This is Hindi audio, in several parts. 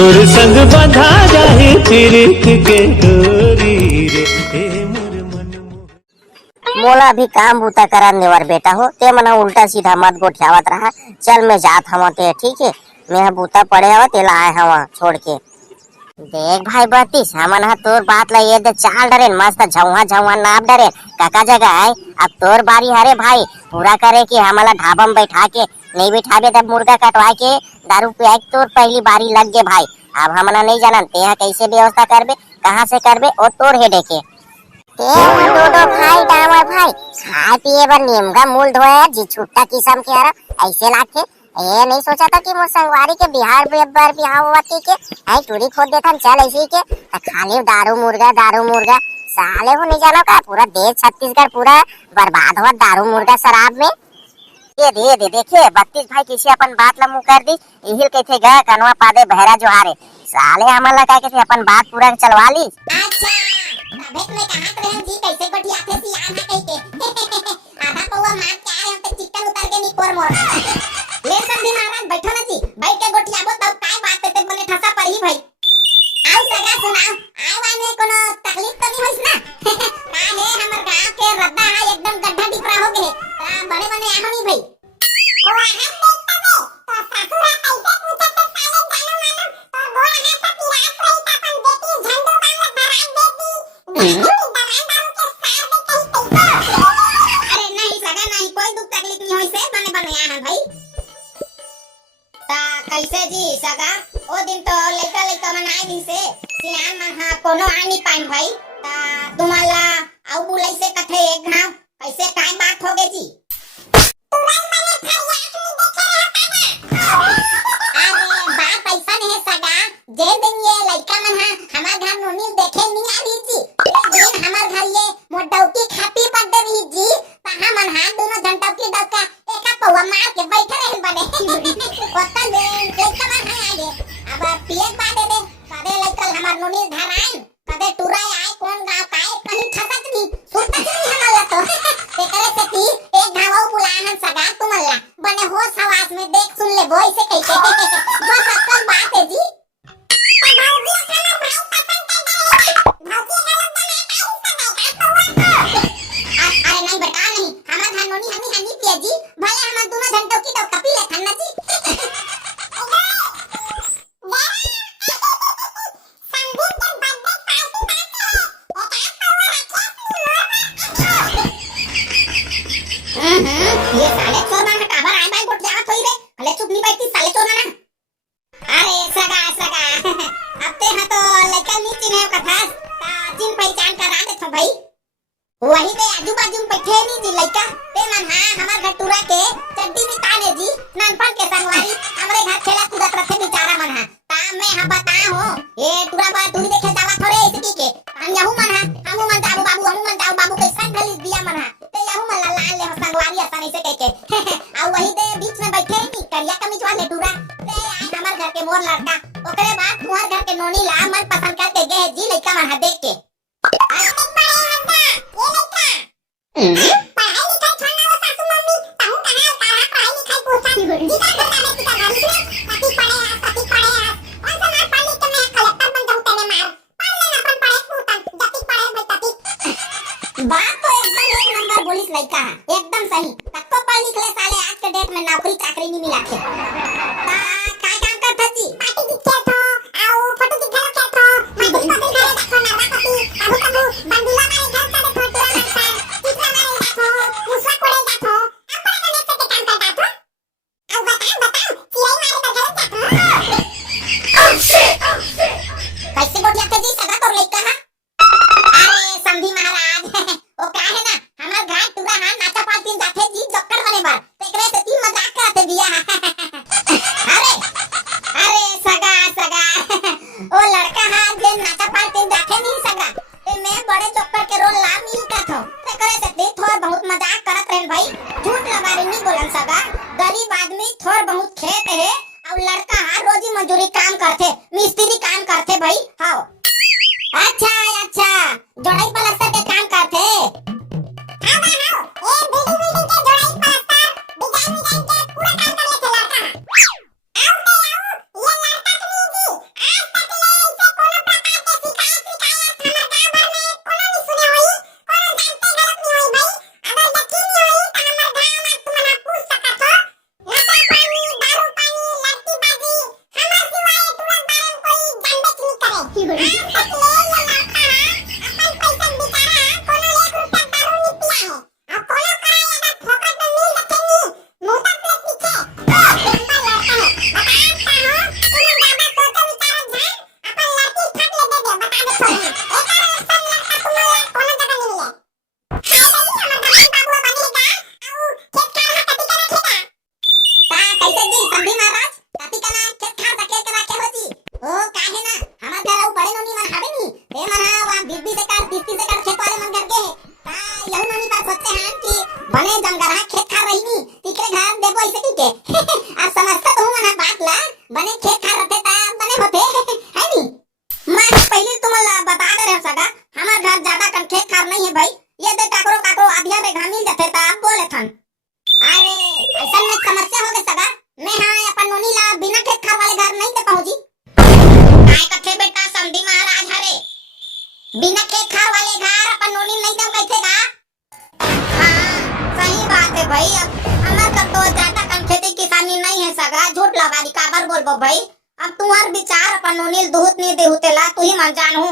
तोर संग बंधा जाए प्रीत के डोरी रे ए मोर मन मोला भी काम बूता करा नेवर बेटा हो ते मना उल्टा सीधा मत गोठियावत रहा। चल मैं जात हवा ते ठीक है, मैं बूता पड़े हवा तेला आए हवा छोड़ के। देख भाई बतीस हमन हा तोर बात ला ये दे चाल डरे मस्त झौहा झौहा नाप डरे काका जगह है। अब तोर बारी हरे भाई पूरा करे कि हमला ढाबा में बैठा के नहीं बिठाबे तब मुर्गा कटवा के दारू पिया के तोर पहली बारी लग गे भाई। अब हमला नहीं जानन ते कैसे व्यवस्था करबे कहाँ से करबे और तोर हेडे के दो भाई डामर भाई खाए पिए बर नीमगा मूल धोया जी छुट्टा किस्म के हरा ऐसे लाके ये नहीं सोचा था कि मोर संगवारी के बिहार बर बिहाव हुआ के आई टूरी खोद देथन चल ऐसे के खाली दारू मुर्गा साले हो नहीं जानो का पूरा देश छत्तीसगढ़ पूरा बर्बाद हुआ दारू मुर्गा शराब में। ये दे देखिए बत्तीस भाई किसी अपन बात ला मुंह कर दी इहिल कहथे गा कनवा पादे बहरा जोहारे साले हमला का कहथे अपन बात पूरा चलवा ली। अच्छा अबे मैं कहां पे रहन जी कैसे गोठियाथे सी आना कहके आधा पौवा मार के आए हम तो चिकन उतार के नी कोर मोर ले संधि महाराज बैठो ना जी बैठ के गोठियाबो तब काय बात ते बने ठसा पड़ी भाई आओ सगा सुनाओ आवा ने कोनो तकलीफ तो नहीं होइस ना का है हमर गांव के रद्दा है एकदम गड्ढा डिपरा हो गए बड़े बड़े आहनी भाई ओ हम देखता बे तो ससुरा कैसे पूछत साले जानो मानो तो गोड़ा हाथ पिरात रही त अपन बेटी झंडू बांगला धरान देती अरे नहीं सगा नहीं कोई दुख तकलीफ नहीं होइसे बने बने आहन भाई ता कैसे जी सगा ओ दिन तो लइका मन आए दिन से सियान मन हा कोनो आ नहीं पाइन भाई ता तुम्हाला आउ बुलाई से कथे एक घाव कैसे काय बात हो गई जी तुरंत मैंने फरियाद नहीं देखे रहता ना अरे बात ऐसा नहीं है सगा जे दिन ये लइका मन हा हमार घर नोनी देखे नहीं आ रही जी एक दिन हमार घर ये मोडौकी खापी पड़ रही जी ता हमन हा दोनों झंडौकी डका एका पौवा मार के बैठे रहे बने ओतन लइका मन हा आगे अब पिए बादे दे सादे लइका हमार नोनी घर आए कदे टुराय आए कौन गांव काय कहीं ठसत नहीं सुनत नहीं हमला तो ते करे से की एक घाव बुलाहन सगा तुमला बने होश हवास में देख सुन ले बोई से कैसे बस अक्कल बात है जी भौजी खाना भाई पसंद कर दे भौजी अरे नहीं बेटा नहीं हमार घर नोनी हनी पिया जी भले हम दोनों घंटों की डोका पी ले ठन्ना जी ये साले चोर ना काबर आए भाई गोट जात होई रे भले चुप नहीं बैठी साले चोर ना अरे सगा अब ते हा तो लइका नी चिन्हे कथा चिन पहचान करा दे थो भाई वही ते आजू बाजू में बैठे नी जी लइका ते मन हा हमार घर टूरा के चड्डी में ताने जी नानपन के संगवारी हमरे घर खेला कूदत रथे बेचारा मन हा ता मैं हा बता हो ये टूरा बा दूरी देखे जावा थोड़े इसकी के हम यहू मन हा हमू मन जाबू बाबू हमू मन जाऊ बाबू कैसा गली दिया मन हा ते यहू मन ला लाल ले संगवारी आसानी से कहके आ वही दे बीच में बैठे नी करिया कमीज वाले टूरा ते आए हमार घर के मोर लड़का ओकरे बाद तुम्हार घर के नोनी ला मन पसंद करके गए जी लइका मन हा देख के पढ़ाई लिखाई छोड़ना वो सासू मम्मी ताहू कहां तारा पढ़ाई लिखाई पूछा जी का पता नहीं कितना गाड़ी से पति पढ़े और समाज पढ़ लिख के मैं कलेक्टर बन जाऊं तेरे मार पढ़ लेना अपन पढ़े पूतन जति पढ़े भाई तति बात तो एकदम एक नंबर बोलिस लइका एकदम सही तक तो पढ़ लिख ले साले आज के डेट में नौकरी चाकरी नहीं मिला के काय काम करता जी पार्टी दिखे तो आओ फोटो दिखे तो क्या तो मैं कुछ बदल घर देखो ना पति अबू कबू बंदूला मारे घर का देखो तुरंत चित्रा मारे देखो मुसवा कोड़े देखो अब बड़ा करने से काम करता तो अब बता चिराई मारे तो घर जातो कैसे बोल जाते जी सगा तो लइका हा अरे संधि महाराज ओ का है ना हमार घर टूरा हा नाचा पार्टी जाथे जी जक्कर बने बार तेकरे से ती मजाक करते दिया अरे सगा ओ लड़का हा जे नाचा पार्टी जाथे नहीं सगा ए मैं बड़े चक्कर के रोल ला मिल का थो तेकरे से ती थोड़ बहुत मजाक करत रहन भाई झूठ लबारी नहीं बोलन सगा गरीब आदमी थोड़ बहुत खेत है और लड़का हा रोजी मजदूरी काम करथे मिस्त्री काम करथे भाई हाओ अच्छा जोड़ाई पलस्तर के काम करथे हां ए बिल्डिंग के जोड़ाई पलस्तर डिजाइन के पूरा काम कर लेथे लड़का आओ ये लड़का तो नहीं जी यहू ननी का सोचते हैं कि बने जंगरा खेत खा रही नी तिकरे घर देबो ऐसे के अब समझता तो मन बात ला बने खेत खा रहते ता बने होते है नी। मैं पहले तुमला बता दे रहे सगा हमार घर ज्यादा कन खेत खार नहीं है भाई। ये दे काकरो काकरो आधिया बेघा मिल जाते ता बोले थन अरे ऐसा में समस्या हो गए सगा मैं हां अपन नोनी ला बिना खेत खार वाले घर नहीं दे पहुंची। काय कथे बेटा समधी महाराज हरे बिना खेत खार वाले घर अपन नोनी नहीं दे कैसे गा। हां सही बात है भाई। अब हमार का तो ज्यादा कन खेती किसानी नहीं है सगा झूठ लगा दी काबर बोलबो भाई। अब तुम्हार विचार अपन नोनी दूध नहीं देहुतेला तू ही मन जानू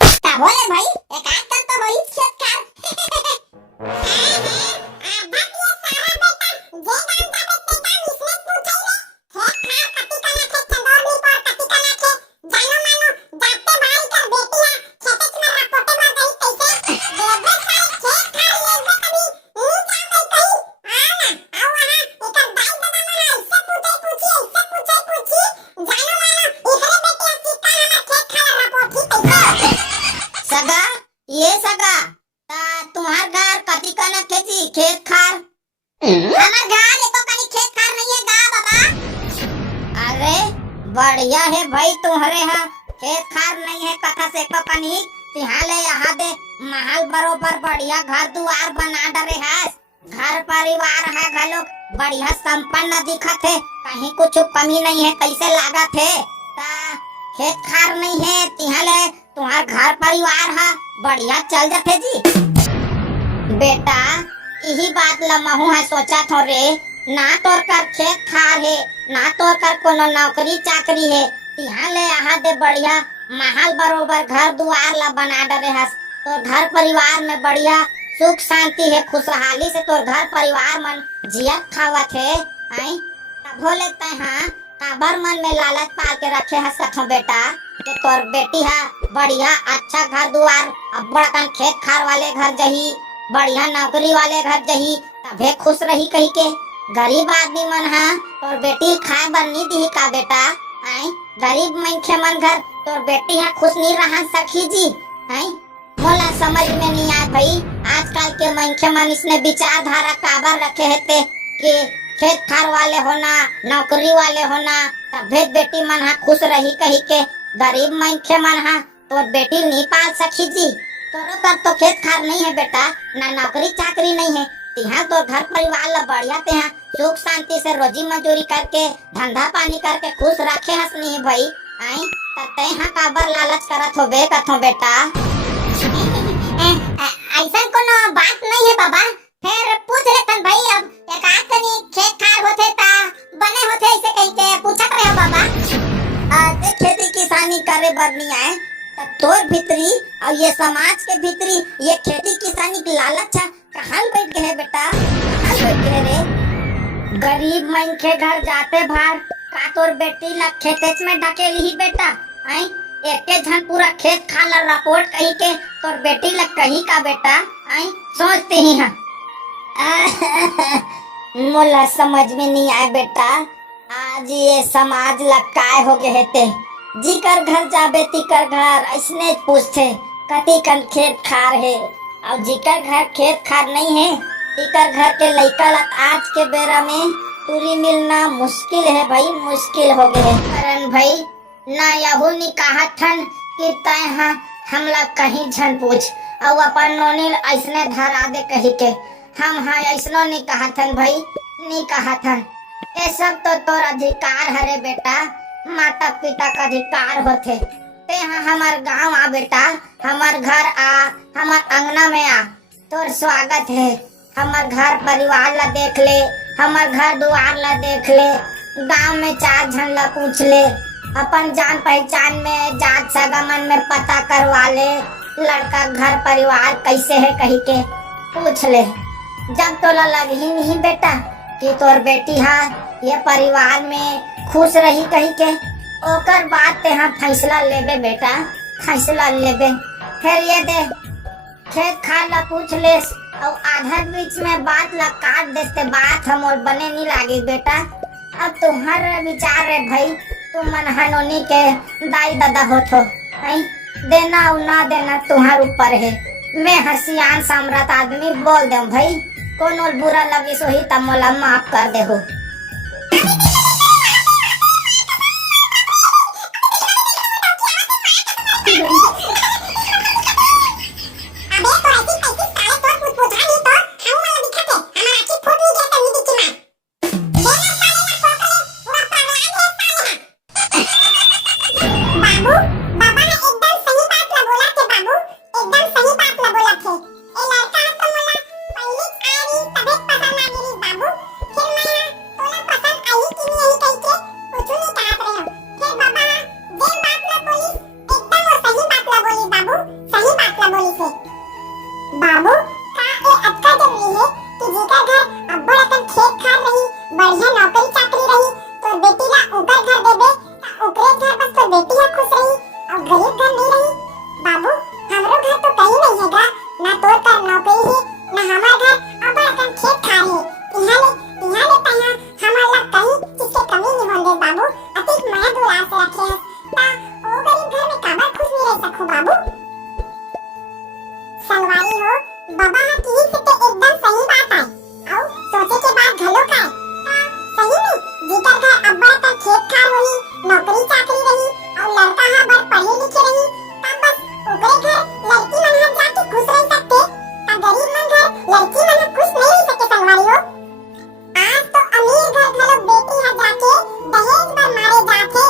ता बोले भाई एक आध कर तो भाई खेत खार सगा ये सगा ता तुम्हार घर कति कना खेती खेत खार हमार घर एको कनी खेत खार नहीं है गा बाबा। अरे बढ़िया है भाई तुम्हारे यहाँ खेत खार नहीं है कथा से एको कनी तिहां ले यहाँ दे महल बरोबर बढ़िया घर दुआर बना डरे है घर परिवार है घलोक बढ़िया संपन्न दिखत है कहीं कुछ कमी नहीं है कैसे लागत है ता खेत खार नहीं है तिहां ले तुम्हार घर परिवार है बढ़िया चल जाते जी। बेटा यही बात लमहू है सोचा थो रे ना तोर कर खेत खार है ना तोर कर कोनो नौकरी चाकरी है तिहां ले यहाँ दे बढ़िया महल बरोबर घर दुआर ला बना डरे हस तोर घर परिवार में बढ़िया सुख शांति है खुशहाली से तोर घर परिवार मन जियत खावत है आई तब बोले हाँ काबर मन में लालच पाल के रखे हस कथो बेटा कि तोर बेटी है बढ़िया अच्छा घर दुआर अब बड़कन खेत खार वाले घर जही बढ़िया नौकरी वाले घर जही तभे खुश रही कही के गरीब आदमी मन है तोर बेटी खाए बर नहीं दी का बेटा आई गरीब मनखे मन घर तोर बेटी है खुश नहीं रहा सखी जी आई मोला समझ में नहीं आए भाई आजकल के मनखे मन इसने विचारधारा काबर रखे है कि खेत खार वाले होना नौकरी वाले होना तभे बेटी मन हा खुश रही कही के गरीब मनखे मन हा तो बेटी नहीं पाल सकी जी तोरो कर तो खेत खार नहीं है बेटा ना नौकरी चाकरी नहीं है तिहा तो घर परिवार ला बढ़िया तिहा सुख शांति से रोजी मजूरी करके धंधा पानी करके खुश रखे हस नहीं भाई आई तते हा काबर लालच करत होबे कथो बेटा। ऐसा कोनो बात नहीं है बाबा फिर पूछ लेतन भाई अब एक आध कनी खेत खार होते ता बने होते ऐसे कहीं के पूछत रहे बाबा। आज खेती किसानी करे बर नहीं आए तोर भीतरी और ये समाज के भीतरी ये खेती किसानी की लालच है कहाँ बैठ गए बेटा कहाँ बैठ गए रे। गरीब मन के घर जाते भार का तोर बेटी ला खेतेच में ढकेली ही बेटा आई एके झन पूरा खेत खाला रिपोर्ट कही के तोर बेटी ला कही का बेटा आई सोचते ही है। मोला समझ में नहीं आए बेटा आज ये समाज ला काय हो गए थे जिकर घर जाबे तिकर घर ऐसने पूछते कति कन खेत खार है और जिकर घर खेत खार नहीं है तिकर घर के लइका ला आज के बेरा में पूरी मिलना मुश्किल है भाई मुश्किल हो गए है। करण भाई ना यहू नहीं कहा थन कि तय हाँ हमला कहीं झन पूछ और अपन नोनी ऐसने धरा दे कही के हम हाँ ऐसनो नहीं कहा थन भाई नहीं कहा थन ये सब तो तोर अधिकार हरे बेटा माता पिता का अधिकार होते ते हाँ हमार गांव आ बेटा हमार घर आ हमार अंगना में आ तोर स्वागत है हमार घर परिवार ला देख ले हमार घर दुआर ला देख ले गांव में चार झन ला पूछ ले अपन जान पहचान में जात सगामन में पता करवा ले लड़का घर परिवार कैसे है कही के पूछ ले जब तोला लगी नहीं बेटा कि तोर बेटी हा ये परिवार में खुश रही कही के ओकर बाद ते हाँ फैसला लेबे बेटा फैसला लेबे फिर ये दे खेत खार ला पूछ ले और आधा बीच में बात ला काट देते बात हम और बने नहीं लागी बेटा अब तुम्हारे विचार है भाई तुम मन हनोनी के दाई दादा होत हो देना और ना देना तुम्हारे ऊपर है मैं हसियान सम्राट आदमी बोल दे भाई, कोनो बुरा लगे सो ही तब मोला माफ कर दे हो। बाबू का ए अक्का जरूरी है कि जीका घर अब्बड़ अकन खेत खार रही, बढ़िया नौकरी चाकरी रही, तो बेटी ला ऊपर घर देबे, ता ओकरे घर बस तो बेटी हा खुश रही और गरीब घर नहीं रही। बाबू हमरो घर तो कहीं नहीं हैगा, ना तोर कर नौकरी है, ना हमार घर अब्बड़ अकन खेत खार है। इहां ले तया हमार ला कहीं चीज के कमी नहीं होने दे बाबू, अतिक माया दुलार से रखे है, ता ओ गरीब घर में काबर खुश नहीं रह सको बाबू। संगवारी हो, बाबा हा की से ते एकदम सही बात है, और सोचे के बाद घलो का सही में जीकर घर अब्बड़ का खेत खार होई, नौकरी चाकरी रही और लड़का हा बड़ पढ़े लिखे रही, तब बस ओकरे घर लड़की मन हा जाके खुश रह सकते, ता गरीब मन घर लड़की मन हा खुश नहीं रह सके। संगवारी हो, आज तो अमीर घर घलो बेटी हा जाके दहेज बर मारे जाथे,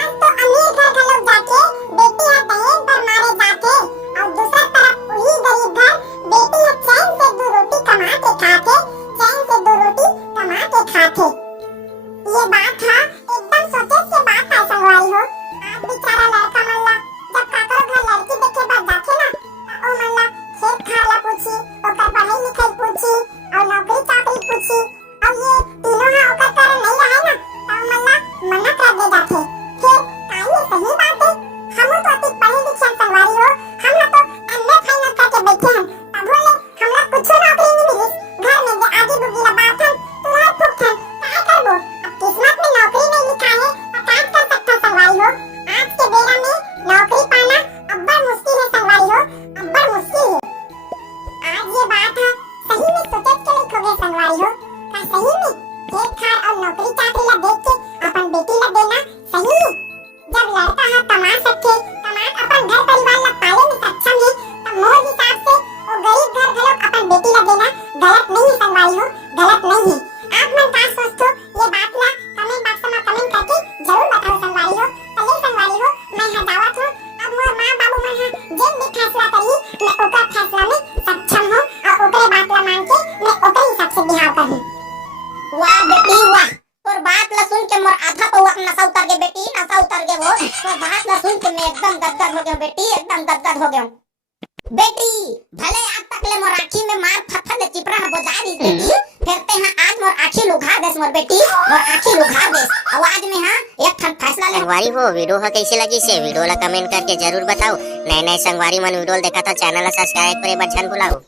आज तो अमीर घर घलो जाके बेटी हा दहेज बर मारे जाथे, और दूसरा तरफ वही गरीब घर बेटी है चैन से दो रोटी कमा के खाते, चैन से दो रोटी कमा के खाते। ये बात था एकदम सोचे से बात है संगवारी हो। आज बेचारा लड़का मल्ला जब काकर घर लड़की देखे बाद जाके ना, ओ मल्ला खेत खाला पूछी, ओकर पढ़ाई लिखाई पूछी और नौकरी चाकरी पूछी, और ये तीनों हा ओकर कर नहीं रहे ना, तो मल्ला मना कर दे जाते। फिर काहे सही बात है, हम तो अति पढ़े लिखे संगवारी हो, हम तो एमए फाइनल करके बैठे हैं, अब बोले हमरा कुछ नौकरी नहीं मिली, घर में जे आजी बुगी ला बात है, तुलार फुकथन काय करबो, अब किस्मत में नौकरी नहीं लिखा है, तो क्या कर सकता संगवारी हो। आज के बेरा में नौकरी पाना अब्बड़ मुश्किल है संगवारी हो, अब्बड़ मुश्किल है। आज ये बात है सही में सोचे के नहीं खोगे संगवारी हो, का सही में खेत खार और नौकरी चाकरी ला देख के अपन बेटी ला देना सही है। जब लड़का हा कमा सके, कमा अपन घर परिवार ला पाले में सक्षम है, तब मोर हिसाब से वो गरीब घर घलो अपन बेटी ला देना गलत नहीं है संगवारी हो, गलत नहीं है। आप मन का सोचतो ये बात ला कमेंट बॉक्स में कमेंट करके जरूर बताओ संगवारी हो। चलिए संगवारी हो, मैं हा दावत हूं, अब मोर मां बाबू मन हा जेन भी फैसला करी मैं ओकर फैसला में सक्षम हूं, और ओकरे बात ला मान के मैं ओकरे हिसाब से बिहाव करहूं। वाह बेटी वाह, तोर बात ला सुन के मोर आधा तो नशा उतर गए बेटी, नशा उतर गए वो, तोर बात ला सुन के मैं एकदम गदगद हो गया बेटी, एकदम गदगद हो गया बेटी। भले आज तक ले मोर आँखी में मार फफल चिपरा बुझा दी बेटी, फिर ते हाँ आज मोर आँखी लुघा देस मोर बेटी, मोर आँखी लुघा देस। आवाज में हाँ एक ठन फैसला ले। संगवारी हो, वीडियो हा कैसे लगी से वीडियो ला कमेंट करके जरूर बताओ। नए नए संगवारी मन वीडियो देखा तो चैनल ला सब्सक्राइब करे बर झन भुलाओ।